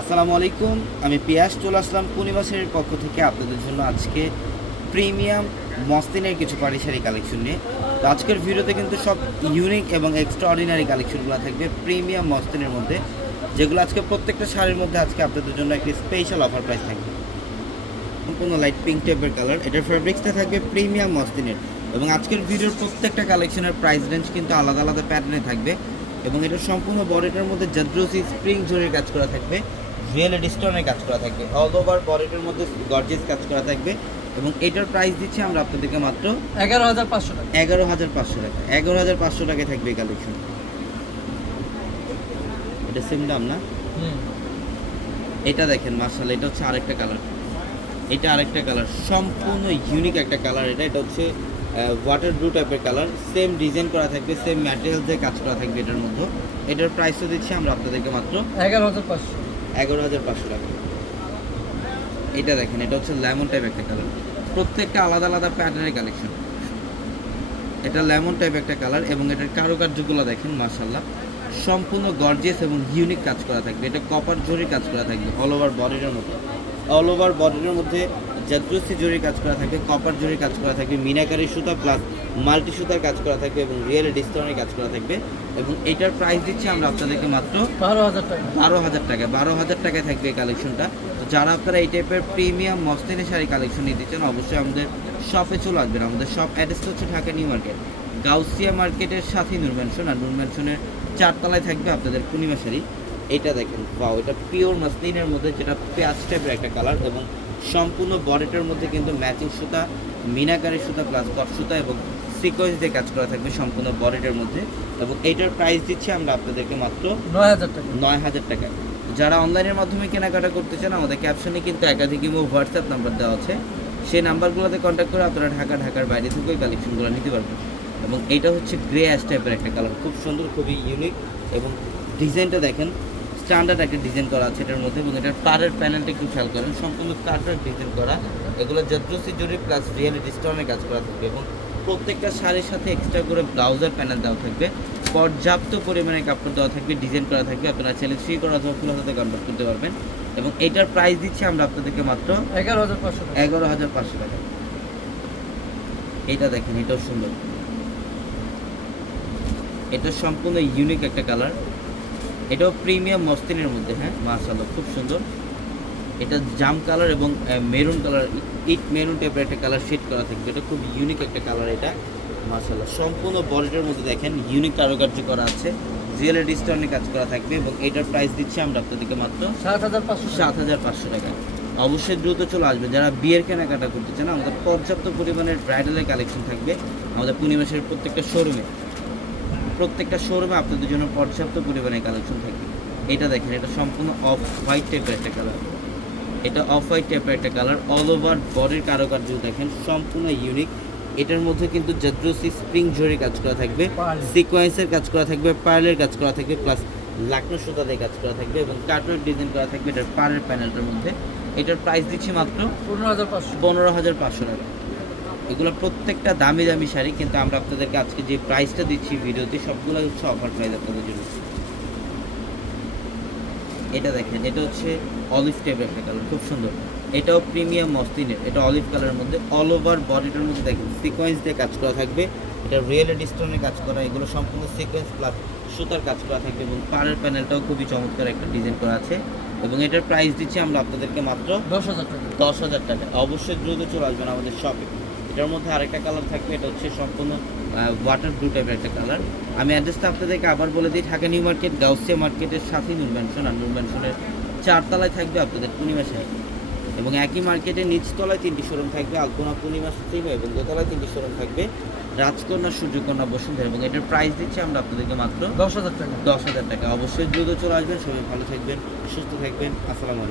আসসালামু আলাইকুম, আমি পিয়াস, চলে আসলাম পূর্ণিমাসের পক্ষ থেকে আপনাদের জন্য আজকে প্রিমিয়াম মস্তিনের কিছু পাড়ি কালেকশন নিয়ে। তো আজকের ভিডিওতে কিন্তু সব ইউনিক এবং এক্সট্রা অর্ডিনারি কালেকশনগুলো থাকবে প্রিমিয়াম মস্তিনের মধ্যে, যেগুলো আজকে প্রত্যেকটা শাড়ির মধ্যে আজকে আপনাদের জন্য একটি স্পেশাল অফার প্রাইস থাকবে। সম্পূর্ণ লাইট পিঙ্ক টাইপের কালার এটার ফেব্রিক্সটা থাকবে প্রিমিয়াম মস্তিনের এবং আজকের ভিডিওর প্রত্যেকটা কালেকশনের প্রাইস রেঞ্জ কিন্তু আলাদা আলাদা প্যাটার্নে থাকবে এবং এটা সম্পূর্ণ বডিটার মধ্যে জাদ্রসি স্প্রিং জোরের কাজ করা থাকবে। রিয়েল স্টোনের কাজ করা থাকবে। অল ওভার বডিটার মধ্যে গর্জিয়াস কাজ করা থাকবে এবং এটার প্রাইস দিচ্ছি আমরা আপনাদেরকে মাত্র এগারো হাজার পাঁচশো টাকা। এগারো হাজার পাঁচশো টাকা। এগারো হাজার পাঁচশো টাকায় থাকবে এই কালেকশন এটা সেম দাম না? এটা দেখেন মার্শাল এটা হচ্ছে আরেকটা কালার এটা আরেকটা কালার সম্পূর্ণ ইউনিক একটা কালার এটা। এটা হচ্ছে ওয়াটার ব্লু টাইপের কালার সেম ডিজাইন করা থাকবে সেম ম্যাটেরিয়াল দিয়ে কাজ করা থাকবে এটার মধ্যে। এটার প্রাইসও দিচ্ছি আমরা আপনাদেরকে মাত্র এগারো হাজার পাঁচশো। এগারো হাজার পাঁচশো টাকা। এটা দেখেন, এটা হচ্ছে লেমন টাইপ একটা কালার প্রত্যেকটা আলাদা আলাদা প্যাটার্নের কালেকশন এটা লেমন টাইপ একটা কালার এবং এটার কারুকার্যগুলো দেখেন মার্শাল্লাহ সম্পূর্ণ গর্জিয়াস এবং ইউনিক কাজ করা থাকবে। এটা কপার জরির কাজ করা থাকবে অল ওভার বডির মধ্যে। অল ওভার বডির মধ্যে জাদ্রসি জরির কাজ করা থাকবে কপার জরির কাজ করা থাকবে, মিনাকারি সুতা প্লাস মাল্টি সুতার কাজ করা থাকবে এবং রিয়েল ডিসকাউন্টের কাজ করা থাকবে এবং এটার প্রাইস দিচ্ছি আমরা আপনাদেরকে মাত্র বারো হাজার টাকা। বারো হাজার টাকা বারো হাজার টাকায় থাকবে এই কালেকশনটা তো যারা আপনারা এই টাইপের প্রিমিয়াম মস্তিনের শাড়ি কালেকশন নিতে চান অবশ্যই আমাদের শপে চলে আসবেন। আমাদের শপ অ্যাড্রেসটা হচ্ছে ঢাকা নিউ মার্কেট গাউসিয়া মার্কেটের সাথেই নূর ম্যানশন আর নূর ম্যানশনের চারতলায় থাকবে আপনাদের পূর্ণিমা শাড়ি। এটা দেখেন পাও এটা পিওর মাসলিনের মধ্যে যেটা পেঁয়াজ টাইপের একটা কালার এবং সম্পূর্ণ বডিটার মধ্যে কিন্তু ম্যাচিং সুতা মিনাকারি সুতা প্লাস কট সুতা এবং সিকোয়েন্স দিয়ে কাজ করা থাকবে সম্পূর্ণ বডিটার মধ্যে এবং এইটার প্রাইস দিচ্ছি আমরা আপনাদেরকে মাত্র নয় হাজার টাকা। নয় হাজার টাকা। যারা অনলাইনের মাধ্যমে কেনাকাটা করতে চান আমাদের ক্যাপশনে কিন্তু একাধিক ইমো হোয়াটসঅ্যাপ নাম্বার দেওয়া আছে। সেই নাম্বারগুলোতে কন্ট্যাক্ট করে আপনারা ঢাকা ঢাকার বাইরে থেকে ওই কালেকশনগুলো নিতে পারবেন। এবং এটা হচ্ছে গ্রে অ্যাশ টাইপের একটা কালার খুব সুন্দর খুবই ইউনিক এবং ডিজাইনটা দেখেন স্ট্যান্ডার্ড একটা ডিজাইন করা আছে এটার মধ্যে এবং এটার পাড়ের প্যানেলটা একটু খেয়াল করেন। সম্পূর্ণ কাটার ডিজাইন করা। এগুলো জাদ্রসি জরি প্লাস রিয়েলিটি স্টোনের কাজ করা থাকবে এবং প্রত্যেকটা শাড়ির সাথে এক্সট্রা করে ব্লাউজার প্যানেল দেওয়া থাকবে। পর্যাপ্ত পরিমাণে কাপড় দেওয়া থাকবে ডিজাইন করা থাকবে। আপনারা ছেলে থ্রি করা অথবা ফুল হাতে কনভার্ট করতে পারবেন। এবং এটার প্রাইস দিচ্ছি আমরা আপনাদেরকে মাত্র এগারো হাজার পাঁচশো এগারো হাজার পাঁচশো টাকা। এটা দেখেন এটাও সুন্দর। এটা সম্পূর্ণ ইউনিক একটা কালার এটাও প্রিমিয়াম মস্তিনের মধ্যে হ্যাঁ? মার্শাল্লাহ খুব সুন্দর। এটা জাম কালার এবং মেরুন কালার ইট মেরুন টাইপের একটা কালার শেড করা থাকবে। এটা খুব ইউনিক একটা কালার এটা মার্শাল্লাহ সম্পূর্ণ বডিটার মধ্যে দেখেন ইউনিক কারুকার্য করা আছে। জুয়েলারি ডিস্টার্নে কাজ করা থাকবে এবং এটার প্রাইস দিচ্ছি আমরা আপনাদেরকে মাত্র সাত হাজার পাঁচশো সাত হাজার পাঁচশো টাকা। অবশ্যই দ্রুত চলে আসবে। যারা বিয়ের কেনাকাটা করতে চান আমাদের পর্যাপ্ত পরিমাণের ব্রাইডালের কালেকশন থাকবে আমাদের পূর্ণিমাসের প্রত্যেকটা শোরুমে প্রত্যেকটা শোরুমে আপনাদের জন্য পর্যাপ্ত পরিমাণে কালেকশন থাকবে এটা দেখেন এটা সম্পূর্ণ অফ হোয়াইট টাইপের একটা কালার এটা অফ হোয়াইট টাইপের একটা কালার অল ওভার বডির কারুকার্য দেখেন সম্পূর্ণ ইউনিক এটার মধ্যে কিন্তু জাদ্রসি স্প্রিং জরি কাজ করা থাকবে সিকোয়েন্সের কাজ করা থাকবে পার্লের কাজ করা থাকবে প্লাস লাকনো সুতা দিয়ে কাজ করা থাকবে এবং কার্টুন ডিজাইন করা থাকবে এটার পাড়ের প্যানেলটার মধ্যে। এটার প্রাইস দিচ্ছি মাত্র পনেরো হাজার পাঁচশো। পনেরো হাজার পাঁচশো টাকা। এগুলো প্রত্যেকটা দামি দামি শাড়ি কিন্তু আমরা আপনাদেরকে আজকে যে প্রাইসটা দিচ্ছি ভিডিওতে সবগুলো হচ্ছে অফার প্রাইস আপনাদের জন্য। এটা দেখেন এটা হচ্ছে অলিভ টাইপের একটা কালার খুব সুন্দর। এটাও প্রিমিয়াম মস্তিনের এটা অলিভ কালারের মধ্যে অল ওভার বডিটার মধ্যে দেখেন সিকোয়েন্স দিয়ে কাজ করা থাকবে। এটা রিয়েল স্টোনের কাজ করা এগুলো সম্পূর্ণ সিকোয়েন্স প্লাস সুতার কাজ করা থাকবে এবং পাড়ের প্যানেলটাও খুবই চমৎকার একটা ডিজাইন করা আছে। এবং এটার প্রাইস দিচ্ছি আমরা আপনাদেরকে মাত্র দশ হাজার টাকা। দশ হাজার টাকা। অবশ্যই দ্রুত চলে আসবেন আমাদের শপে এটার মধ্যে আরেকটা কালার থাকবে এটা হচ্ছে সম্পূর্ণ ওয়াটার ব্লু টাইপের একটা কালার আমি অ্যাড্রেসটা আপনাদেরকে আবার বলে দিই ঢাকা নিউ মার্কেট গাউসিয়া মার্কেটের সাথে নূর ম্যানশন আর নূর ম্যানশনের চারতলায় থাকবে আপনাদের পূর্ণিমা শাড়ি। এবং একই মার্কেটের নিচতলায় তিনটি শোরুম থাকবে আলপনা পূর্ণিমা সিম এবং দোতলায় তিনটি শোরুম থাকবে রাজকন্যা সূর্যকন্যা বসুন্ধরা এবং এটার প্রাইস দিচ্ছি আমরা আপনাদেরকে মাত্র দশ হাজার টাকা। দশ হাজার টাকা। অবশ্যই দ্রুত চলে আসবেন সবাই ভালো থাকবেন সুস্থ থাকবেন আসসালামু আলাইকুম।